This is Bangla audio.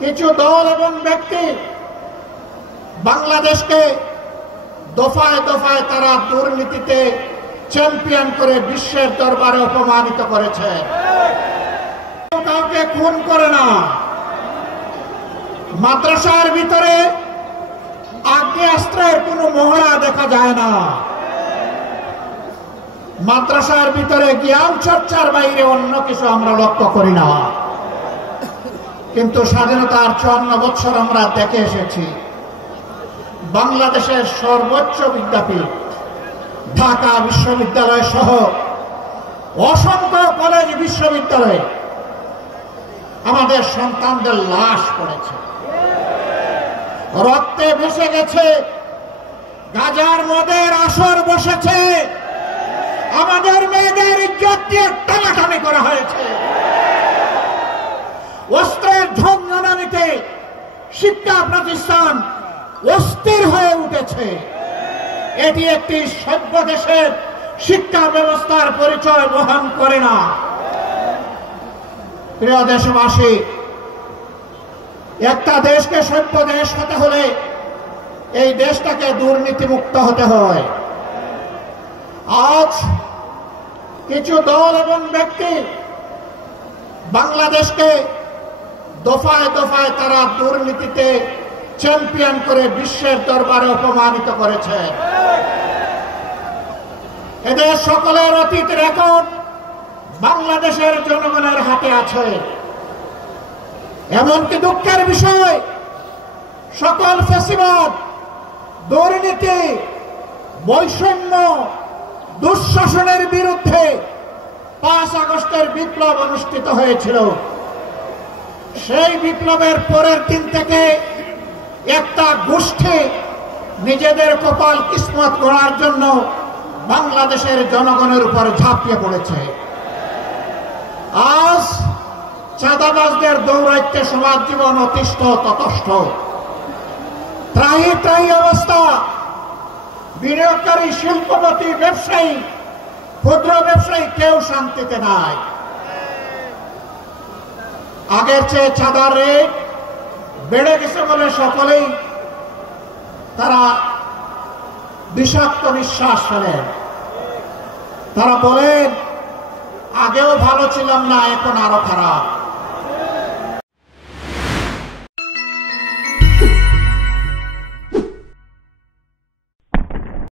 কিছু দল এবং ব্যক্তি বাংলাদেশকে দফায় দফায় তারা দুর্নীতিতে চ্যাম্পিয়ন করে বিশ্বের দরবারে অপমানিত করেছে। কাউকে খুন করে না। মাদ্রাসার ভিতরে আগ্নেয়াস্ত্রের কোনো মহড়া দেখা যায় না। মাদ্রাসার ভিতরে জ্ঞান চর্চার বাইরে অন্য কিছু আমরা লক্ষ্য করি না। কিন্তু স্বাধীনতার 54 বছর আমরা দেখে এসেছি বাংলাদেশের সর্বোচ্চ বিদ্যাপীঠ ঢাকা বিশ্ববিদ্যালয় সহ অসংখ্য কলেজ বিশ্ববিদ্যালয়ে আমাদের সন্তানদের লাশ পড়েছে, রক্তে ভেসে গেছে, গাজার মদের আসর বসেছে, আমাদের মেয়েদের ইজ্জত দিয়ে টানাটানি করা হয়েছে, অস্ত্রের ঝঞ্ঝনানিতে শিক্ষা প্রতিষ্ঠান অস্থির হয়ে উঠেছে। এটি একটি সভ্য দেশের শিক্ষা ব্যবস্থার পরিচয় বহন করে না। প্রিয় দেশবাসী, একটা দেশকে সভ্য দেশ হতে হলে এই দেশটাকে দুর্নীতিমুক্ত হতে হয়। আজ কিছু দল এবং ব্যক্তি বাংলাদেশকে দফায় দফায় তারা দুর্নীতিতে চ্যাম্পিয়ন করে বিশ্বের দরবারে অপমানিত করেছে। এদের সকলের অতীত রেকর্ড বাংলাদেশের জনগণের হাতে আছে। এমনকি দুঃখের বিষয়, সকল ফ্যাসিবাদ, দুর্নীতি, বৈষম্য, দুঃশাসনের বিরুদ্ধে 5 আগস্টের বিপ্লব অনুষ্ঠিত হয়েছিল। সেই বিপ্লবের পরের দিন থেকে একটা গোষ্ঠী নিজেদের কপাল কিসমত গড়ার জন্য বাংলাদেশের জনগণের উপর ঝাঁপিয়ে পড়েছে। আজ চাঁদাবাজদের দৌরাত্ম্যে সমাজ জীবন অতিষ্ঠ ততষ্ঠ, ত্রাহি ত্রাহি অবস্থা। বিনিয়োগকারী, শিল্পপতি, ব্যবসায়ী, ক্ষুদ্র ব্যবসায়ী কেউ শান্তিতে নাই। আগের চেয়ে চাঁদার রেট বেড়ে গেছে বলে সকলেই তারা বিষাক্ত নিঃশ্বাস ফেলেন। তারা বলেন আগেও ভালো ছিলাম না, এখন আরো খারাপ।